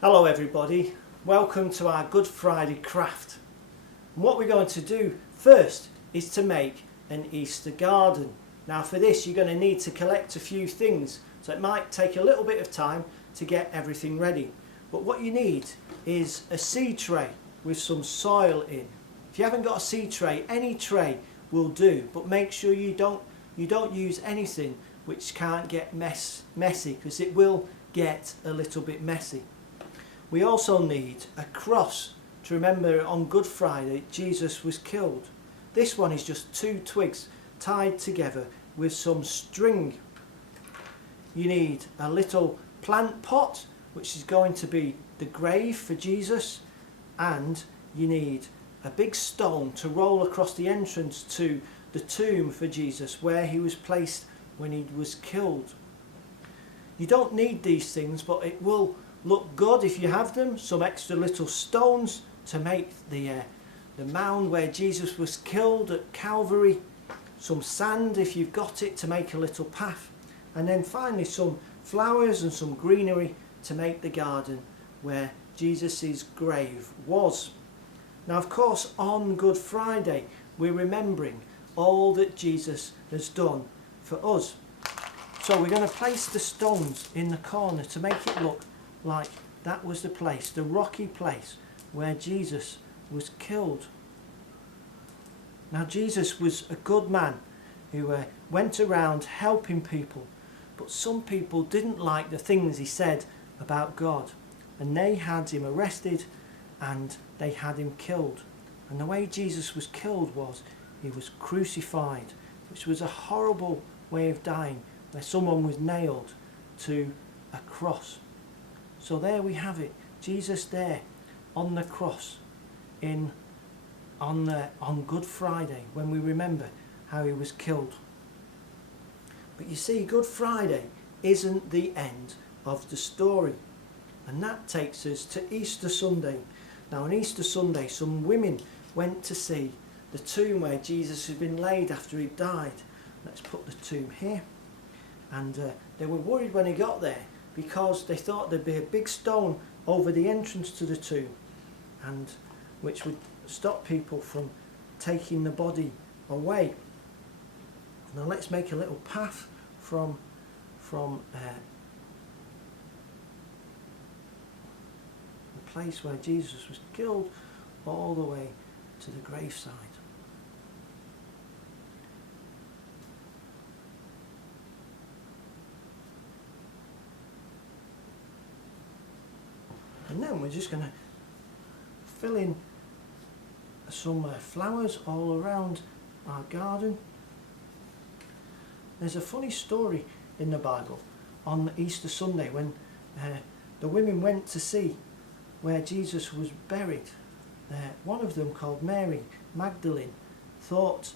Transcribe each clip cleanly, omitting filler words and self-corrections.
Hello everybody, welcome to our Good Friday craft. And what we're going to do first is to make an Easter garden. Now for this you're going to need to collect a few things, so it might take a little bit of time to get everything ready. But what you need is a seed tray with some soil in. If you haven't got a seed tray, any tray will do, but make sure you don't use anything which can't get messy, because it will get a little bit messy. We also need a cross to remember on Good Friday Jesus was killed. This one is just 2 twigs tied together with some string. You need a little plant pot, which is going to be the grave for Jesus, and you need a big stone to roll across the entrance to the tomb for Jesus, where he was placed when he was killed. You don't need these things, but it will look good if you have them. Some extra little stones to make the mound where Jesus was killed at Calvary, some sand if you've got it to make a little path, and then finally some flowers and some greenery to make the garden where Jesus' grave was. Now of course on Good Friday we're remembering all that Jesus has done for us. So we're going to place the stones in the corner to make it look like that was the place, the rocky place where Jesus was killed. Now Jesus was a good man who went around helping people, but some people didn't like the things he said about God, and they had him arrested and they had him killed. And the way Jesus was killed was he was crucified, which was a horrible way of dying, where someone was nailed to a cross. So there we have it, Jesus there on the cross on Good Friday, when we remember how he was killed. But you see, Good Friday isn't the end of the story, and that takes us to Easter Sunday. Now on Easter Sunday some women went to see the tomb where Jesus had been laid after he died. Let's put the tomb here. And they were worried when he got there, because they thought there'd be a big stone over the entrance to the tomb, and which would stop people from taking the body away. Now let's make a little path from the place where Jesus was killed all the way to the graveside. And then we're just going to fill in some flowers all around our garden. There's a funny story in the Bible on Easter Sunday when the women went to see where Jesus was buried. One of them, called Mary Magdalene, thought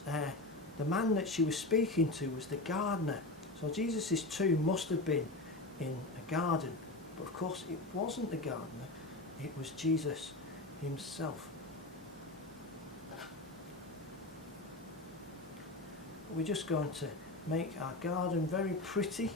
the man that she was speaking to was the gardener. So Jesus' tomb must have been in a garden. But of course it wasn't the gardener, it was Jesus himself. We're just going to make our garden very pretty.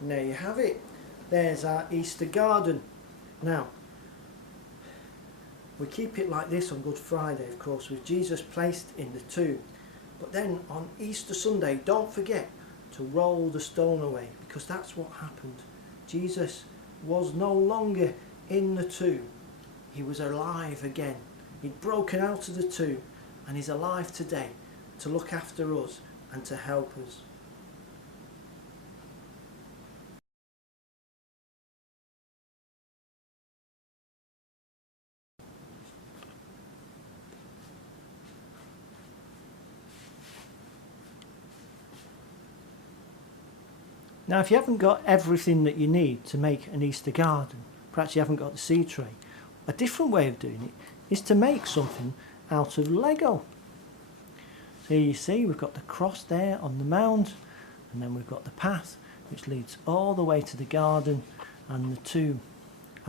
And there you have it. There's our Easter garden. Now, we keep it like this on Good Friday, of course, with Jesus placed in the tomb. But then on Easter Sunday, don't forget to roll the stone away, because that's what happened. Jesus was no longer in the tomb. He was alive again. He'd broken out of the tomb, and he's alive today to look after us and to help us. Now if you haven't got everything that you need to make an Easter garden, perhaps you haven't got the seed tray, a different way of doing it is to make something out of Lego. So you see we've got the cross there on the mound, and then we've got the path which leads all the way to the garden and the tomb.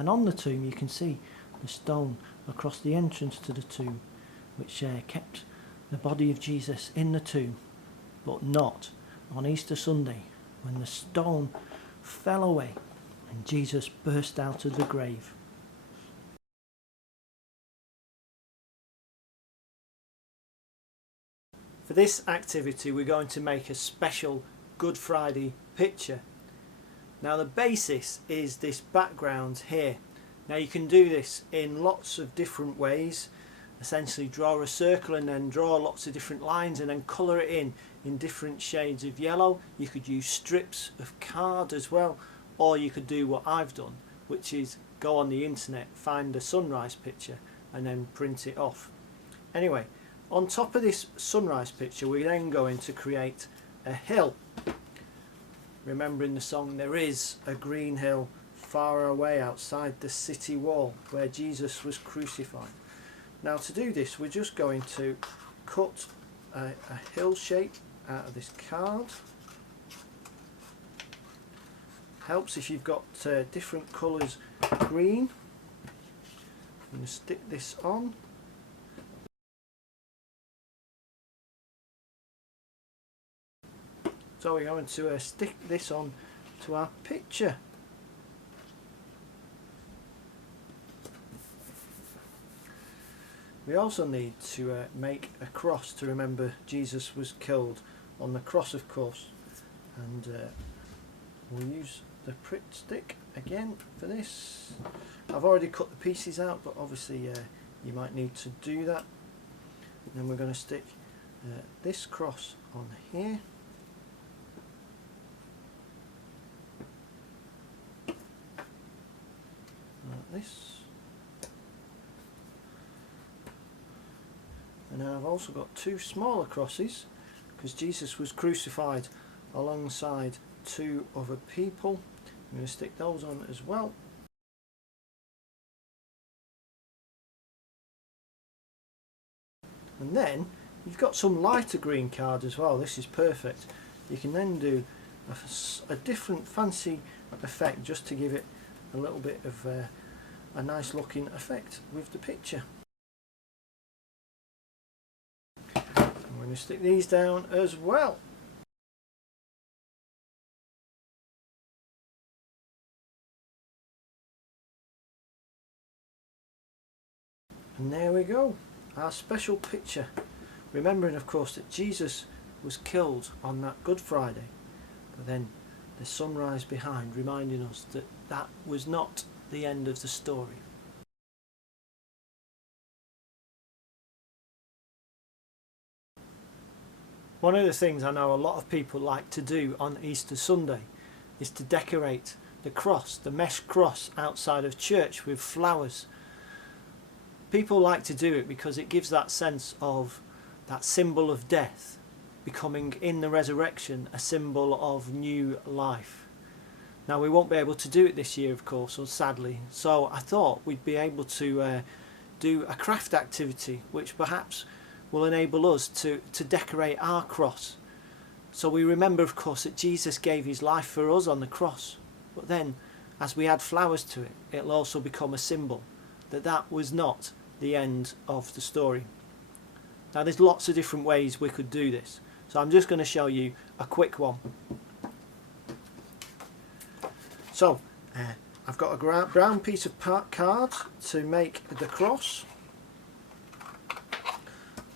And on the tomb you can see the stone across the entrance to the tomb, which kept the body of Jesus in the tomb, but not on Easter Sunday, when the stone fell away and Jesus burst out of the grave. For this activity we're going to make a special Good Friday picture. Now the basis is this background here. Now you can do this in lots of different ways. Essentially draw a circle and then draw lots of different lines and then colour it in different shades of yellow. You could use strips of card as well, or you could do what I've done, which is go on the internet, find a sunrise picture and then print it off. Anyway, on top of this sunrise picture we're then going to create a hill. Remembering the song, there is a green hill far away outside the city wall where Jesus was crucified. Now to do this we're just going to cut a hill shape out of this card. Helps if you've got different colours green. I'm going to stick this on. So we're going to stick this on to our picture. We also need to make a cross to remember Jesus was killed on the cross, of course, and we'll use the Pritt stick again for this. I've already cut the pieces out, but obviously you might need to do that. And then we're going to stick this cross on here. Like this. And then I've also got two smaller crosses because Jesus was crucified alongside two other people. I'm going to stick those on as well. And then you've got some lighter green card as well. This is perfect. You can then do a different fancy effect just to give it a little bit of a nice looking effect with the picture. I'm going to stick these down as well. And there we go, our special picture. Remembering of course that Jesus was killed on that Good Friday, but then the sunrise behind reminding us that that was not the end of the story. One of the things I know a lot of people like to do on Easter Sunday is to decorate the cross, the mesh cross outside of church with flowers. People like to do it because it gives that sense of that symbol of death becoming in the resurrection a symbol of new life. Now we won't be able to do it this year of course, sadly, so I thought we'd be able to do a craft activity which perhaps will enable us to decorate our cross. So we remember of course that Jesus gave his life for us on the cross, but then as we add flowers to it, it'll also become a symbol that that was not the end of the story. Now there's lots of different ways we could do this, so I'm just going to show you a quick one. So I've got a brown piece of card to make the cross.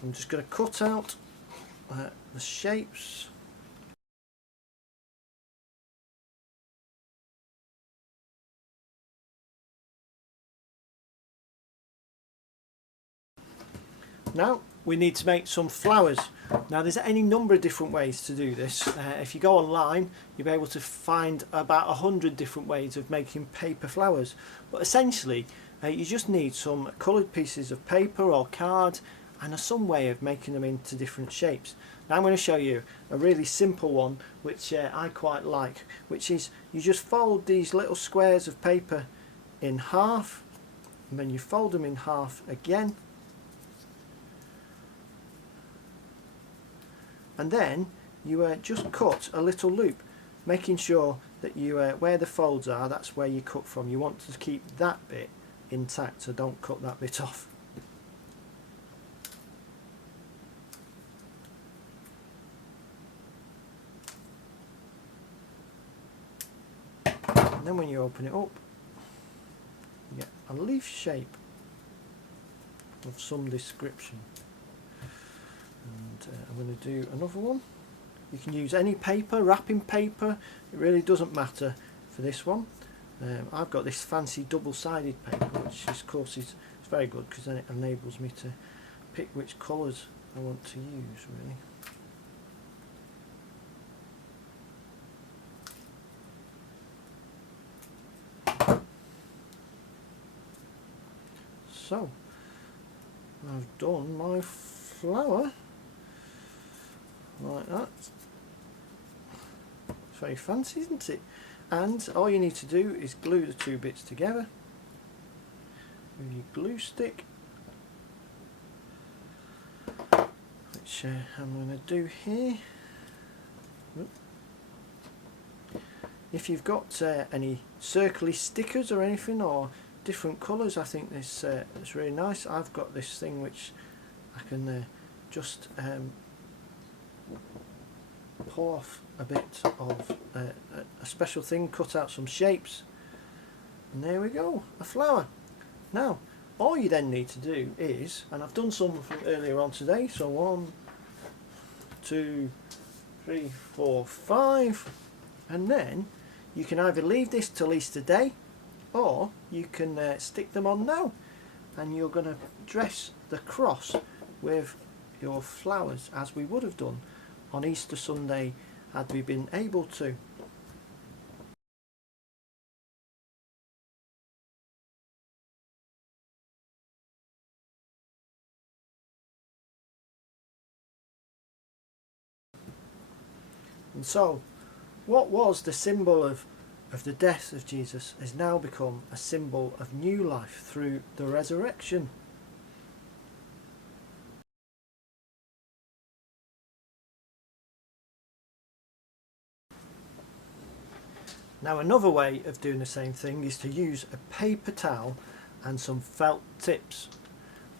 I'm just going to cut out the shapes. Now we need to make some flowers. Now there's any number of different ways to do this. If you go online you'll be able to find about 100 different ways of making paper flowers, but essentially you just need some coloured pieces of paper or card and some way of making them into different shapes. Now I'm going to show you a really simple one which I quite like, which is you just fold these little squares of paper in half and then you fold them in half again, and then you just cut a little loop, making sure that you where the folds are, that's where you cut from. You want to keep that bit intact, so don't cut that bit off. And then when you open it up, you get a leaf shape of some description. And I'm going to do another one. You can use any paper, wrapping paper, it really doesn't matter for this one. I've got this fancy double-sided paper, which of course is very good because then it enables me to pick which colours I want to use, really. So, I've done my flower like that. It's very fancy, isn't it? And all you need to do is glue the two bits together with your glue stick, which I'm going to do here. If you've got any circly stickers or anything, or different colours, I think this it's really nice. I've got this thing which I can just pull off a bit of a special thing, cut out some shapes, and there we go, a flower. Now all you then need to do is, and I've done some from earlier on today, so 1, 2, 3, 4, 5, and then you can either leave this till Easter Day, or you can stick them on now, and you're going to dress the cross with your flowers as we would have done on Easter Sunday had we been able to. And so what was the symbol of the death of Jesus has now become a symbol of new life through the resurrection. Now another way of doing the same thing is to use a paper towel and some felt tips.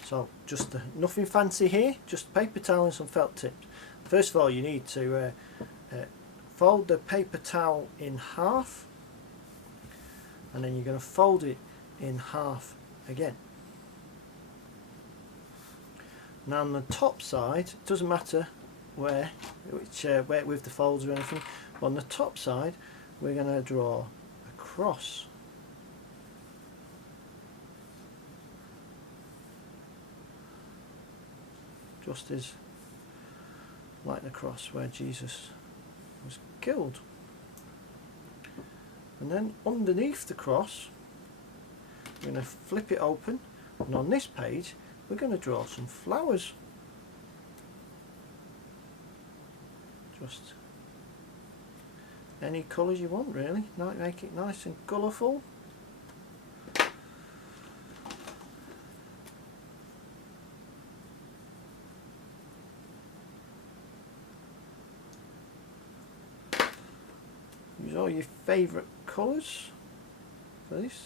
So just nothing fancy here, just paper towel and some felt tips. First of all, you need to fold the paper towel in half, and then you're going to fold it in half again. Now on the top side, it doesn't matter where with the folds or anything, on the top side we're going to draw a cross. Just as like the cross where Jesus was killed. And then underneath the cross we're going to flip it open, and on this page we're going to draw some flowers. Just any colours you want, really. Make it nice and colourful. Use all your favourite colours for this.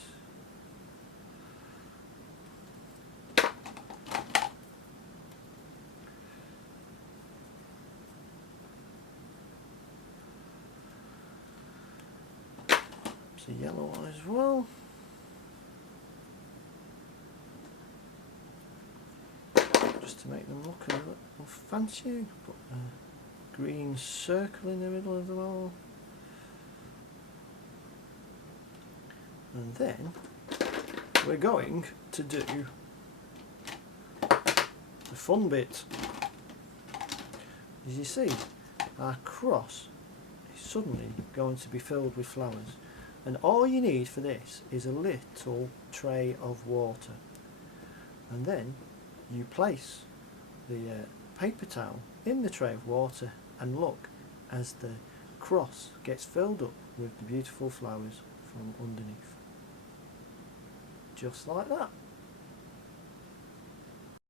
The yellow one as well. Just to make them look a little more fancy, put a green circle in the middle of them all. And then we're going to do the fun bit. As you see, our cross is suddenly going to be filled with flowers. And all you need for this is a little tray of water, and then you place the paper towel in the tray of water and look as the cross gets filled up with the beautiful flowers from underneath, just like that.